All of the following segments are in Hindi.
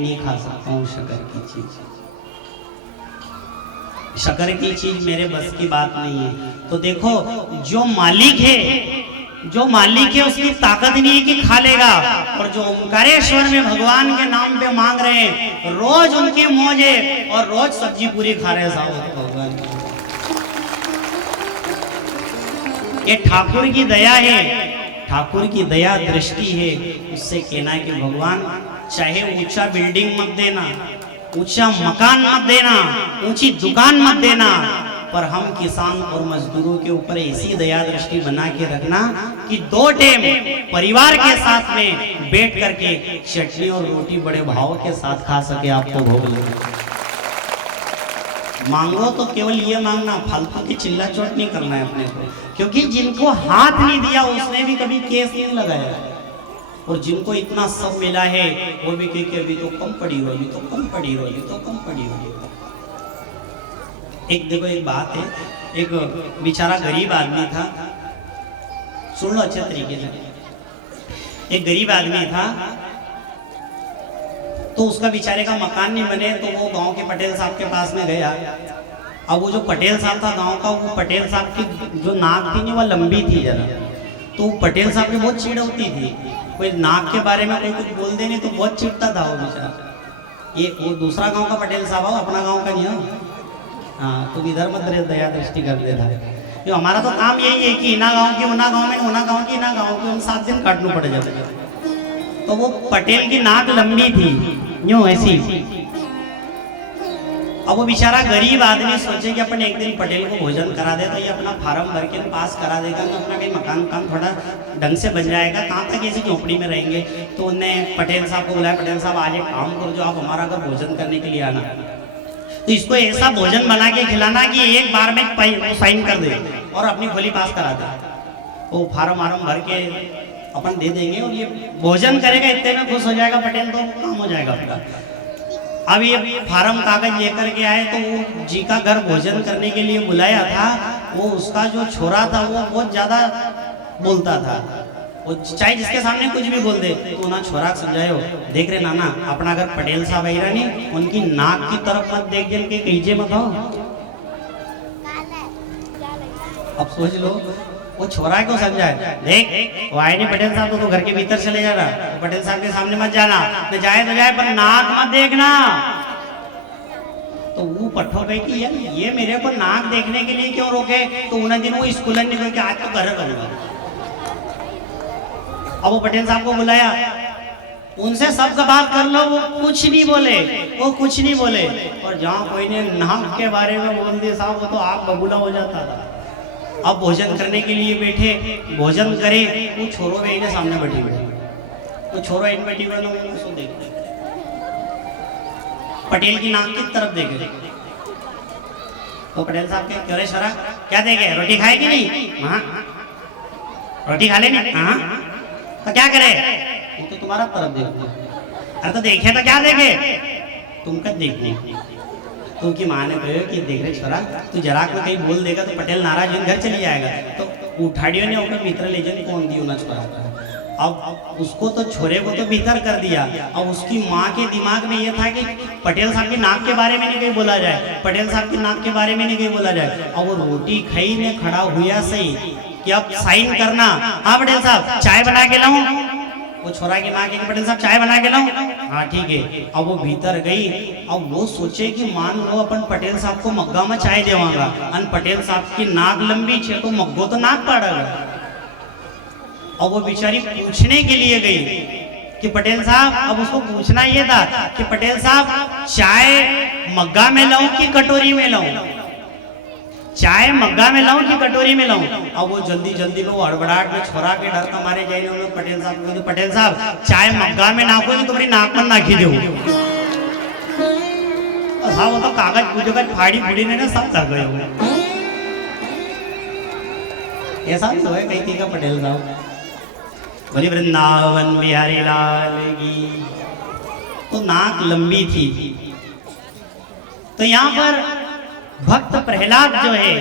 नहीं खा सकता हूँ शक्कर की चीज। शक्कर की चीज मेरे बस की बात नहीं है। तो देखो जो मालिक है उसकी ताकत नहीं है कि खा लेगा। और जो ओंकारेश्वर में भगवान के नाम पे मांग रहे हैं, रोज उनकी मौज है और रोज सब्जी पूरी खा रहे हैं साहब भगवान। ये ठाकुर की दया है, ठाकुर की दया दृष्टि है। उससे कहना है कि भगवान चाहे ऊंचा बिल्डिंग मत देना, ऊंचा मकान मत देना, ऊंची दुकान मत देना, पर हम किसान और मजदूरों के ऊपर ऐसी दया दृष्टि बना के रखना कि 2 टाइम परिवार के साथ में बैठ करके चटनी और रोटी बड़े भाव के साथ खा सके। आपको भोग लगे। मांगो तो केवल ये मांगना, फालतू की चिल्ला चोट नहीं करना है अपने को, क्योंकि जिनको हाथ नहीं दिया उसने भी कभी केस नहीं लगाया, और जिनको इतना सब मिला है वो भी कह के अभी तो कम पड़ी हो, अभी तो कम पड़ी हो, अभी तो कम पड़ी हो। एक देखो एक बात है, एक बेचारा गरीब आदमी था, सुन लो अच्छे तरीके से। एक गरीब आदमी था तो उसका बेचारे का मकान नहीं बने, तो वो गांव के पटेल साहब के पास में गया। अब वो जो पटेल साहब था गांव का, वो पटेल साहब की जो नाक थी नहीं वो लंबी थी जरा, तो पटेल साहब की बहुत चिढ़ होती थी। कोई नाक के बारे में कोई कुछ बोल दे नहीं तो बहुत चिढ़ता था वो बेचारा। ये वो दूसरा गांव का पटेल साहब हो, अपना गांव का नहीं हो। हाँ, तो इधर मत दया दृष्टि कर देता है। जो हमारा तो काम यही है कि इना गांव की उना गांव में, उना गांव की इना गांव के 7 दिन काटना पड़ जाता। तो वो पटेल की नाक लंबी थी यूं ऐसी। अब वो बेचारा गरीब आदमी सोचे कि अपन एक दिन पटेल को भोजन करा दे तो ये अपना फार्म भर के पास करा देगा, तो अपना कहीं मकान थोड़ा ढंग से बन जाएगा, कहाँ तक ऐसी झोपड़ी में रहेंगे। तो उनने पटेल साहब को बुलाया, पटेल साहब आज एक काम करो, जो आप हमारा घर भोजन करने के लिए आना, तो इसको ऐसा भोजन बना के खिलाना कि एक बार में साइन कर दे और अपनी खोली पास करा दे। वो फार्म भर के अपन दे देंगे और ये भोजन करेगा, इतने में खुश हो जाएगा पटेल, तो काम हो जाएगा अपना। अब ये फार्म कागज लेकर के आए, तो वो जी का घर भोजन करने के लिए बुलाया था। वो उसका जो छोरा था वो बहुत ज्यादा बोलता था, वो चाहे जिसके सामने कुछ भी बोल दे तो ना छोरा समझायो, देख रहे नाना अपना अगर पटेल साहब आई रानी उनकी नाक की तरफ मत देख जन के कहीजे मत हो। अब सोच लो वो छोरा क्यों समझाए, देख वो आए नहीं पटेल साहब, तो घर के भीतर चले जाना, पटेल साहब के सामने मत जाना, तो जाए पर नाक मत देखना। तो वो पट्ठो गई कि यार ये मेरे को नाक देखने के लिए क्यों रोके। तो उन दिन वो स्कूल निकल के आज तो घर करूंगा। अब वो पटेल साहब को बुलाया, उनसे सब बात कर लो, वो कुछ नहीं बोले, वो कुछ नहीं बोले। और जहाँ कोई ने नाक के बारे में बोल दिया साहब, वो तो आग बबूला हो जाता था। अब भोजन करने के लिए बैठे, भोजन करे, वो छोरो में इन्हें सामने बैठी हुई, वो छोरो इन बैठी हुई ना उसको देख पटेल की नाक की तरफ देखे। तो पटेल साहब के क्यों रे शरा क्या देखे, रोटी खाएगी नहीं? हाँ रोटी खा लेंगे। हाँ तो क्या करे, तो तुम्हारा तरफ देखो। अरे तो देखे तो क्या देखे, तुम कब देखने। तो की माँ ने कहा कि देख रहे छोरा तू जरा को कहीं बोल देगा तो पटेल नाराज घर चली जाएगा। तो उठाड़ियों ने अपने मित्र ले जाने कौन दी ना छोरा। अब उसको तो छोरे को तो भीतर कर दिया। अब उसकी माँ के दिमाग में ये था कि पटेल साहब की नाक के बारे में नहीं कहीं बोला जाए, पटेल साहब की नाक के बारे में नहीं कहीं बोला जाए। अब वो रोटी खाई ने खड़ा हुआ सही कि अब साइन करना। हाँ पटेल साहब चाय बना के लाऊं। वो छोरा की माँ के पटेल साहब चाय बना के लाऊं। हाँ ठीक है। अब वो भीतर गई। अब वो सोचे कि मान लो अपन पटेल साहब को मग्गा में चाय देवांगा, अन पटेल साहब की नाक लंबी छे तो मग्गो तो नाक पड़ेगा। अब वो बेचारी पूछने के लिए गई कि पटेल साहब, अब उसको पूछना ये था कि पटेल साहब चाय मग्गा में लाऊं कि कटोरी में लाऊं, चाय मग्गा में लाऊं कि कटोरी में लाऊं। अब वो जल्दी जल्दी में हड़बड़ाहट में छोरा के डर का मारे जाए उन्होंने पटेल साहब को, पटेल साहब चाय मग्गा में नाखो कि तुम्हारी नाक में नाखी दो। हाँ वो तो कागज पूजगज फाड़ी फूड़ी ने सब कर गए हुए। ऐसा भी तो है कहीं का पटेल साहब। बोली वृंदावन बिहारी लाल की। तो नाक लंबी थी। तो यहाँ पर भक्त प्रहलाद जो है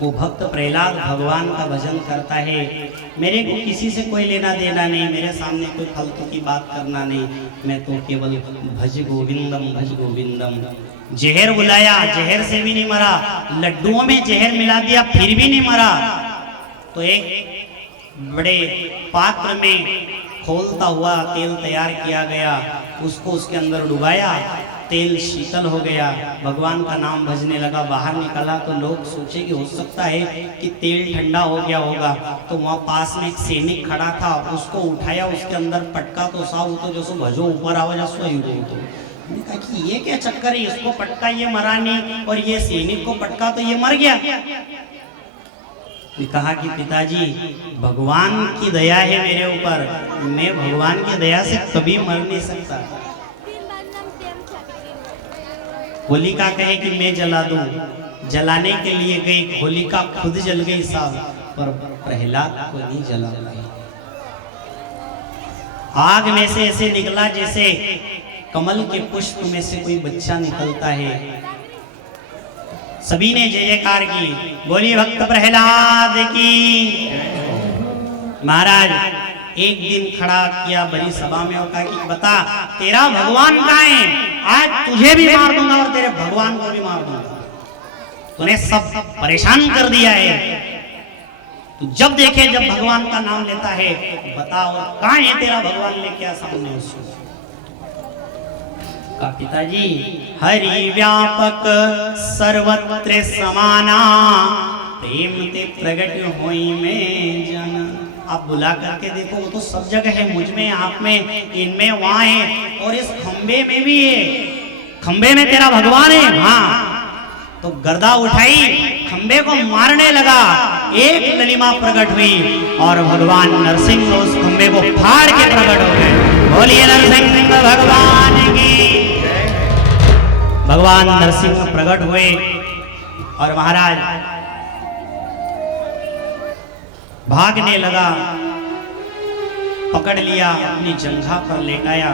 वो भक्त प्रहलाद भगवान का भजन करता है, मेरे को किसी से कोई लेना देना नहीं, मेरे सामने कोई फालतू की बात करना नहीं, मैं तो केवल भज गोविंदम। जहर बुलाया, जहर से भी नहीं मरा, लड्डुओं में जहर मिला दिया फिर भी नहीं मरा। तो एक बड़े पात्र में खोलता हुआ तेल तैयार किया गया, उसको उसके अंदर डुबाया, तेल शीतल हो गया, भगवान का नाम भजने लगा। बाहर निकला तो लोग सोचे कि हो सकता है कि तेल ठंडा हो गया होगा, तो वहाँ पास में एक सैनिक खड़ा था, उसको उठाया, उसके अंदर पटका तो साहु तो जो सो भजो ऊपर आवाज तो मैंने कहा कि ये क्या चक्कर है, इसको पटका ये मरा नहीं और ये सैनिक को पटका तो ये मर गया। ने कहा कि पिताजी भगवान की दया है मेरे ऊपर, मैं भगवान की दया से कभी मर नहीं सकता। होलिका कहे कि मैं जला दूं, जलाने के लिए गई, होलिका खुद जल गई साहब, पर प्रहलाद को नहीं जला पाई। आग में से ऐसे निकला जैसे कमल के पुष्प में से कोई बच्चा निकलता है। सभी ने जय जयकार की, बोलिए भक्त प्रहलाद की। महाराज एक दिन खड़ा किया बड़ी सभा में और कहा कि बता तेरा भगवान कहाँ है, आज तुझे भी मार दूंगा और तेरे भगवान को भी मार दूंगा, तूने सब परेशान कर दिया है। तो जब देखे जब भगवान का नाम लेता है, बताओ कहाँ है तेरा भगवान, लेके आ सामने उसको। का पिताजी हरि व्यापक सर्वत्र समाना, प्रेम ते प्रगट होई में जाना। आप बुला करके देखो, वो तो सब जगह है, मुझ में, आप में, इनमें, वहां है, और इस खंबे में भी है। खंबे में तेरा भगवान है, हाँ। तो गर्दा उठाई, खंबे को मारने लगा, एक ललिमा प्रकट हुई और भगवान नरसिंह उस खंबे को फाड़ के प्रकट हो गए। बोलिए नरसिंह भगवान की। भगवान नरसिंह प्रकट हुए और महाराज भागने लगा, पकड़ लिया, अपनी जंघा पर लेटाया।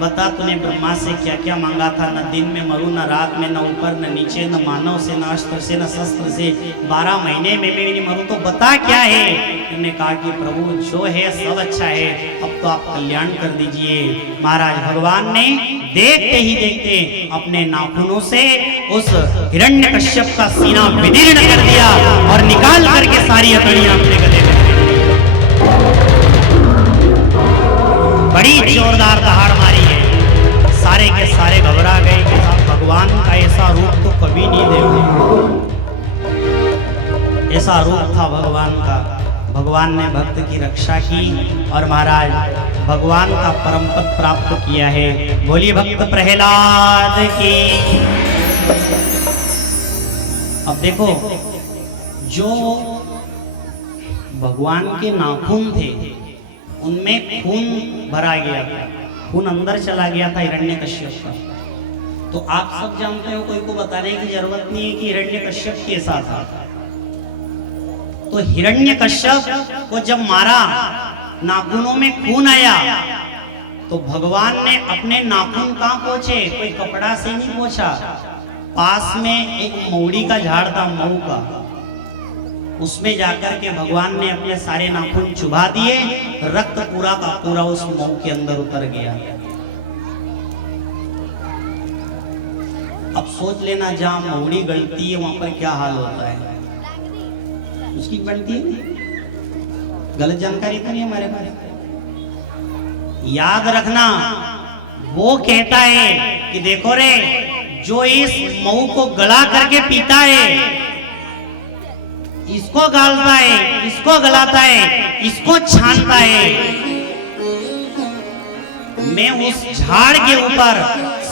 बता तूने ब्रह्मा से क्या क्या मांगा था, न दिन में मरूं न रात में, न ऊपर न नीचे, न मानव से न अस्त्र से न शस्त्र से, 12 महीने में भी नहीं मरूं, तो बता क्या है। उन्होंने कहा कि प्रभु जो है सब अच्छा है, अब तो आप कल्याण कर दीजिए। महाराज भगवान ने देखते ही देखते अपने नाखूनों से उस हिरण्यकश्यप का सीना विदीर्ण कर दिया और निकाल करके सारी हथेलियां अपने गले में। बड़ी जोरदार दहाड़ मारी है, सारे के सारे घबरा गए कि भगवान का ऐसा रूप तो कभी नहीं देखा। ऐसा रूप था भगवान का। भगवान ने भक्त की रक्षा की और महाराज भगवान का परम पद प्राप्त किया है। बोलिए भक्त प्रहलाद की। अब देखो, जो भगवान के नाखून थे उनमें खून भरा गया था, खून अंदर चला गया था हिरण्यकश्यप का। तो आप सब जानते हो, कोई को बताने की जरूरत नहीं है कि हिरण्यकश्यप कैसा था। तो हिरण्यकश्यप को जब मारा, नाखूनों में खून आया, तो भगवान ने अपने नाखून कहां पोंछे, कोई कपड़ा से नहीं पोंछा। पास में एक मौड़ी का झाड़ था, मऊ का, उसमें जाकर के भगवान ने अपने सारे नाखून चुभा दिए, रक्त पूरा का पूरा उस मऊ के अंदर उतर गया। अब सोच लेना, जहां मौड़ी गलती है वहां पर क्या हाल होता है। उसकी बनती है, गलत जानकारी तो नहीं हमारे पास। याद रखना, वो कहता है कि देखो रे, जो इस मऊ को गला करके पीता है, इसको गालता है, इसको गलाता है, इसको छानता है, मैं उस झाड़ के ऊपर,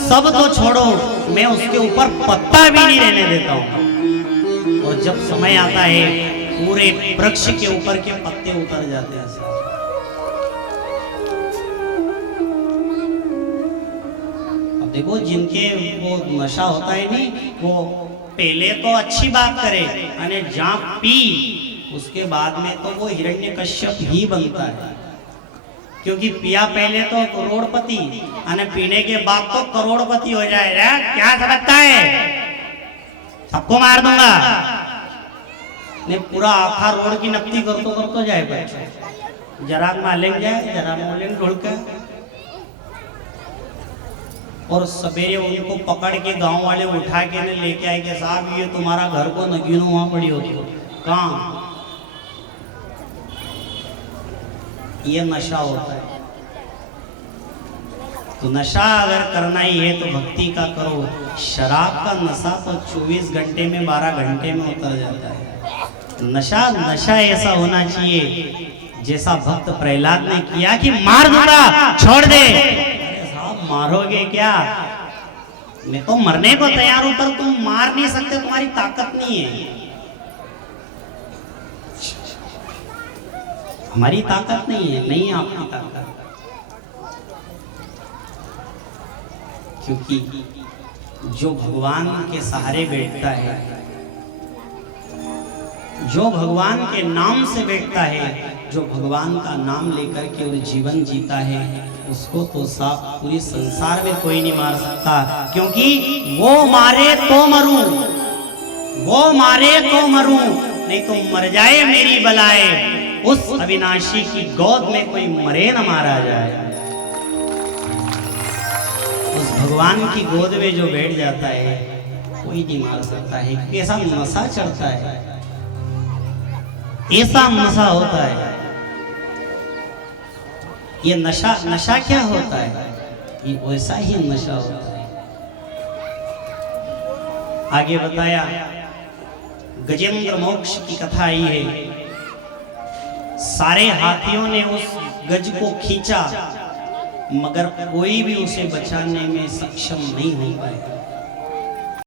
सब तो छोड़ो, मैं उसके ऊपर पत्ता भी नहीं रहने देता हूं। और जब समय आता है, पूरे वृक्ष के ऊपर के पत्ते उतर जाते हैं। अब देखो, जिनके वो नशा होता है नहीं, वो पहले तो अच्छी बात करे, अने जहां पी उसके बाद में तो वो हिरण्यकश्यप ही बनता है। क्योंकि पिया पहले तो करोड़पति, अने पीने के बाद तो करोड़पति हो जाएगा। क्या समझता है, सबको मार दूंगा। ने पूरा आखा रोड की नकती करतो जाए बच्चों, जरा मालेंग जाए जरा मोलेंग ढोल के, और सवेरे उनको पकड़ के गांव वाले उठा के ने लेके आए कि साहब ये तुम्हारा घर को नगीनो वहां पड़ी होती हो कहाँ, ये नशा होता है। तो नशा अगर करना ही है तो भक्ति का करो। शराब का नशा तो 24 घंटे में 12 घंटे में उतर जाता है। नशा ऐसा होना चाहिए जैसा भक्त प्रहलाद ने किया कि मार दूंगा छोड़ दे। अरे साहब मारोगे क्या, मैं तो मरने को तैयार हूं पर तुम मार नहीं सकते, तुम्हारी ताकत नहीं है। हमारी ताकत नहीं है, नहीं है आपकी ताकत, क्योंकि जो भगवान के सहारे बैठता है, जो भगवान के नाम से बैठता है, जो भगवान का नाम लेकर के वो जीवन जीता है, उसको तो साफ पूरी संसार में कोई नहीं मार सकता। क्योंकि वो मारे तो मरूं, वो मारे तो मरूं, नहीं तो मर जाए मेरी बलाए, उस अविनाशी की गोद में कोई मरे न मारा जाए। उस भगवान की गोद में जो बैठ जाता है कोई नहीं मार सकता है। ऐसा नशा चढ़ता है, ऐसा नशा होता है। ये नशा क्या होता है, ये वैसा ही नशा होता है। आगे बताया गजेंद्र मोक्ष की कथा आई है। सारे हाथियों ने उस गज को खींचा मगर कोई भी उसे बचाने में सक्षम नहीं हो पाया।